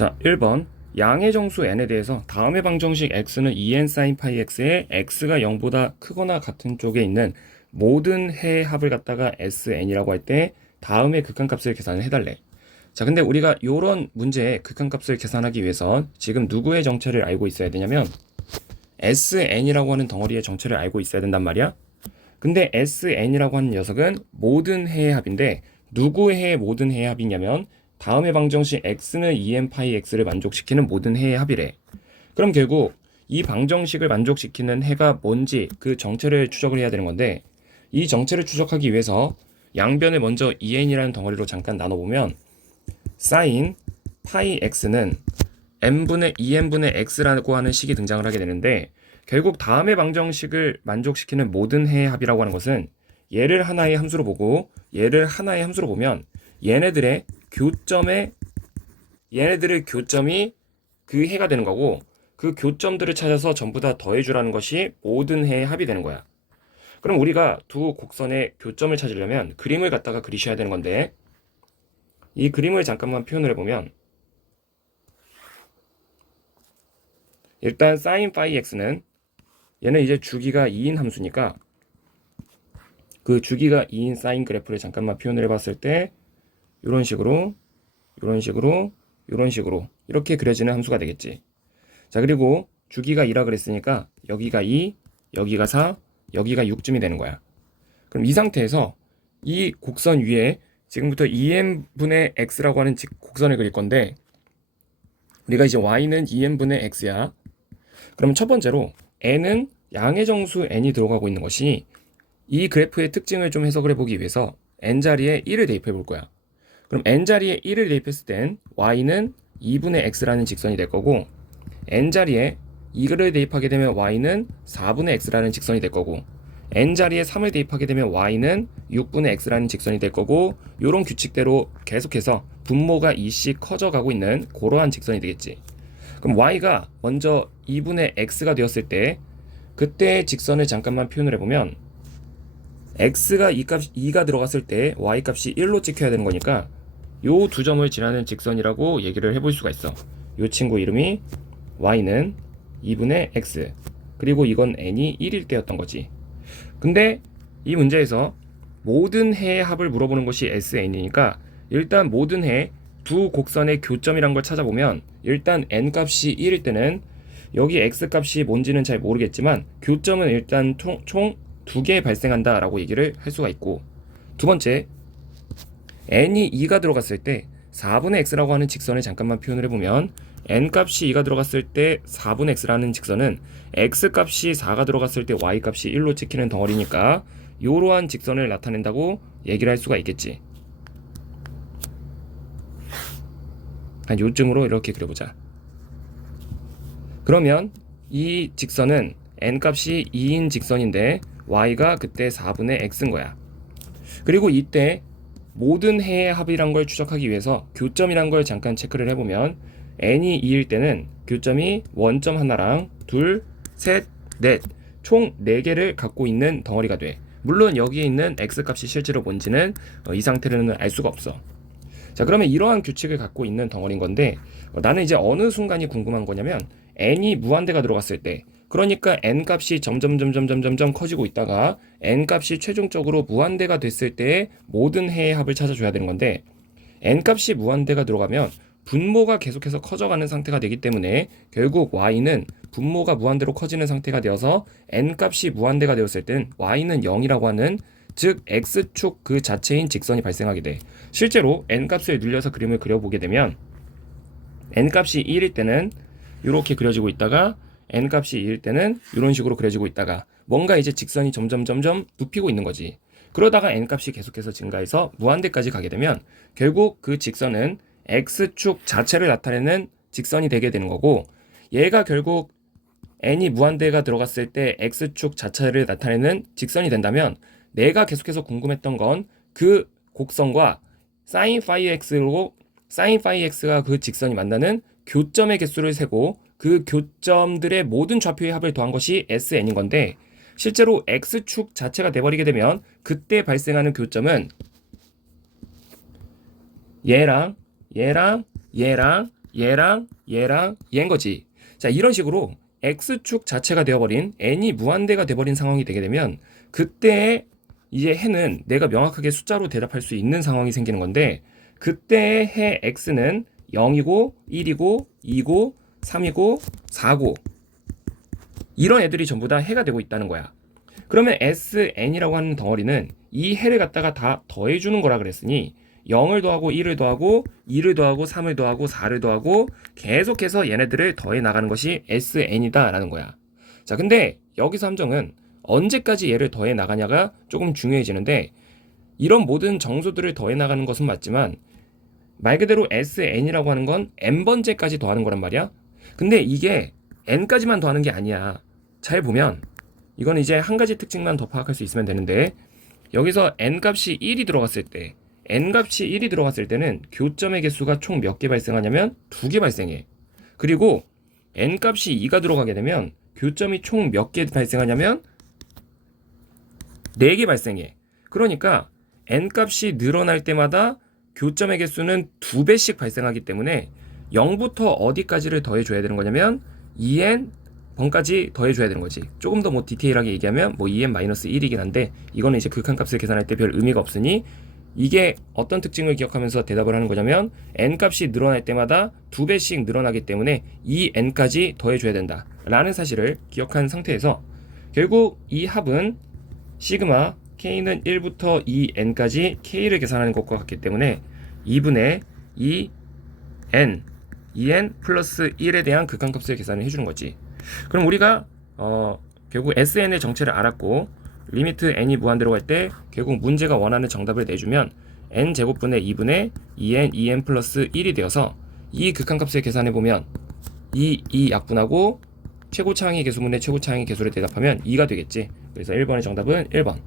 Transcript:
자, 1번 양의 정수 n에 대해서 다음의 방정식 x는 2n sin 파이 x에 x가 0보다 크거나 같은 쪽에 있는 모든 해의 합을 갖다가 sn이라고 할 때 다음의 극한값을 계산을 해달래. 자, 근데 우리가 이런 문제의 극한값을 계산하기 위해선 지금 누구의 정체를 알고 있어야 되냐면 sn이라고 하는 덩어리의 정체를 알고 있어야 된단 말이야. 근데 sn이라고 하는 녀석은 모든 해의 합인데 누구의 해의 모든 해의 합이냐면 다음의 방정식 x는 2n 파이 x를 만족시키는 모든 해의 합이래. 그럼 결국 이 방정식을 만족시키는 해가 뭔지 그 정체를 추적을 해야 되는 건데 이 정체를 추적하기 위해서 양변을 먼저 2n이라는 덩어리로 잠깐 나눠보면 sin 파이 x는 n분의 2n분의 x라고 하는 식이 등장을 하게 되는데 결국 다음의 방정식을 만족시키는 모든 해의 합이라고 하는 것은 얘를 하나의 함수로 보고 얘를 하나의 함수로 보면 얘네들의 교점이 그 해가 되는 거고 그 교점들을 찾아서 전부 다 더해주라는 것이 모든 해의 합이 되는 거야. 그럼 우리가 두 곡선의 교점을 찾으려면 그림을 갖다가 그리셔야 되는 건데 이 그림을 잠깐만 표현을 해보면 일단 sin phi x는 얘는 이제 주기가 2인 함수니까 그 주기가 2인 사인 그래프를 잠깐만 표현을 해봤을 때 이런 식으로 이렇게 그려지는 함수가 되겠지. 자, 그리고 주기가 2라 그랬으니까 여기가 2, 여기가 4, 여기가 6쯤이 되는 거야. 그럼 이 상태에서 이 곡선 위에 지금부터 2n분의 x라고 하는 곡선을 그릴 건데 우리가 이제 y는 2n분의 x야. 그럼 첫 번째로 n은 양의 정수 n이 들어가고 있는 것이 이 그래프의 특징을 좀 해석을 해보기 위해서 n자리에 1을 대입해 볼 거야. 그럼 n자리에 1을 대입했을 땐 y는 2분의 x라는 직선이 될 거고 n자리에 2를 대입하게 되면 y는 4분의 x라는 직선이 될 거고 n자리에 3을 대입하게 되면 y는 6분의 x라는 직선이 될 거고 이런 규칙대로 계속해서 분모가 2씩 커져가고 있는 그러한 직선이 되겠지. 그럼 y가 먼저 2분의 x가 되었을 때 그때의 직선을 잠깐만 표현을 해보면 x가 2가 들어갔을 때 y값이 1로 찍혀야 되는 거니까 요 두 점을 지나는 직선이라고 얘기를 해볼 수가 있어. 요 친구 이름이 y는 2분의 x 그리고 이건 n이 1일 때였던 거지. 근데 이 문제에서 모든 해의 합을 물어보는 것이 sn이니까 일단 모든 해 두 곡선의 교점이란 걸 찾아보면 일단 n값이 1일 때는 여기 x값이 뭔지는 잘 모르겠지만 교점은 일단 총 2개 발생한다 라고 얘기를 할 수가 있고 두 번째 n이 2가 들어갔을 때 4분의 x라고 하는 직선을 잠깐만 표현을 해보면 n값이 2가 들어갔을 때 4분의 x라는 직선은 x값이 4가 들어갔을 때 y값이 1로 찍히는 덩어리니까 이러한 직선을 나타낸다고 얘기를 할 수가 있겠지. 한 요쯤으로 이렇게 그려보자. 그러면 이 직선은 n값이 2인 직선인데 y가 그때 4분의 x인 거야. 그리고 이때 모든 해의 합이란 걸 추적하기 위해서 교점이란 걸 잠깐 체크를 해보면 n이 2일 때는 교점이 원점 하나랑 둘, 셋, 넷, 총 4개를 갖고 있는 덩어리가 돼. 물론 여기에 있는 x값이 실제로 뭔지는 이 상태로는 알 수가 없어. 자, 그러면 이러한 규칙을 갖고 있는 덩어리인 건데 나는 이제 어느 순간이 궁금한 거냐면 n이 무한대가 들어갔을 때 그러니까 n값이 점점 커지고 있다가 n값이 최종적으로 무한대가 됐을 때의 모든 해의 합을 찾아줘야 되는 건데 n값이 무한대가 들어가면 분모가 계속해서 커져가는 상태가 되기 때문에 결국 y는 분모가 무한대로 커지는 상태가 되어서 n값이 무한대가 되었을 때는 y는 0이라고 하는 즉 x축 그 자체인 직선이 발생하게 돼. 실제로 n값을 늘려서 그림을 그려보게 되면 n값이 1일 때는 이렇게 그려지고 있다가 n값이 2일 때는 이런 식으로 그려지고 있다가 뭔가 이제 직선이 점점 눕히고 있는 거지. 그러다가 n값이 계속해서 증가해서 무한대까지 가게 되면 결국 그 직선은 x축 자체를 나타내는 직선이 되게 되는 거고 얘가 결국 n이 무한대가 들어갔을 때 x축 자체를 나타내는 직선이 된다면 내가 계속해서 궁금했던 건 그 곡선과 sin phi x가 그 직선이 만나는 교점의 개수를 세고 그 교점들의 모든 좌표의 합을 더한 것이 sn인 건데 실제로 x축 자체가 돼버리게 되면 그때 발생하는 교점은 얘랑 얘랑 얘인 거지. 자, 이런 식으로 x축 자체가 되어버린 n이 무한대가 돼버린 상황이 되게 되면 그때 이제 해는 내가 명확하게 숫자로 대답할 수 있는 상황이 생기는 건데 그때의 해 x는 0이고 1이고 2고 3이고 4고 이런 애들이 전부 다 해가 되고 있다는 거야. 그러면 SN이라고 하는 덩어리는 이 해를 갖다가 다 더해주는 거라 그랬으니 0을 더하고 1을 더하고 2를 더하고 3을 더하고 4를 더하고 계속해서 얘네들을 더해 나가는 것이 SN이다 라는 거야. 자, 근데 여기서 함정은 언제까지 얘를 더해 나가냐가 조금 중요해지는데 이런 모든 정수들을 더해 나가는 것은 맞지만 말 그대로 SN이라고 하는 건 n번째까지 더하는 거란 말이야. 근데 이게 n까지만 더하는 게 아니야. 잘 보면 이건 이제 한 가지 특징만 더 파악할 수 있으면 되는데 여기서 n값이 1이 들어갔을 때 n값이 1이 들어갔을 때는 교점의 개수가 총 몇 개 발생하냐면 2개 발생해. 그리고 n값이 2가 들어가게 되면 교점이 총 몇 개 발생하냐면 4개 발생해. 그러니까 n값이 늘어날 때마다 교점의 개수는 2배씩 발생하기 때문에 0부터 어디까지를 더해줘야 되는 거냐면 2n 번까지 더해줘야 되는 거지. 조금 더 뭐 디테일하게 얘기하면 뭐 2n-1이긴 한데 이거는 이제 극한값을 계산할 때 별 의미가 없으니 이게 어떤 특징을 기억하면서 대답을 하는 거냐면 n값이 늘어날 때마다 2배씩 늘어나기 때문에 이 n까지 더해줘야 된다 라는 사실을 기억한 상태에서 결국 이 합은 시그마 k는 1부터 2n까지 k를 계산하는 것과 같기 때문에 2분의 2n 2n 플러스 1에 대한 극한값을 계산을 해주는 거지. 그럼 우리가 결국 sn의 정체를 알았고 리미트 n이 무한대로 갈 때 결국 문제가 원하는 정답을 내주면 n제곱분의 2분의 2n 2n 플러스 1이 되어서 이 극한값을 계산해보면 이 약분하고 최고차항의 개수분의 최고차항의 개수를 대답하면 2가 되겠지. 그래서 1번의 정답은 1번.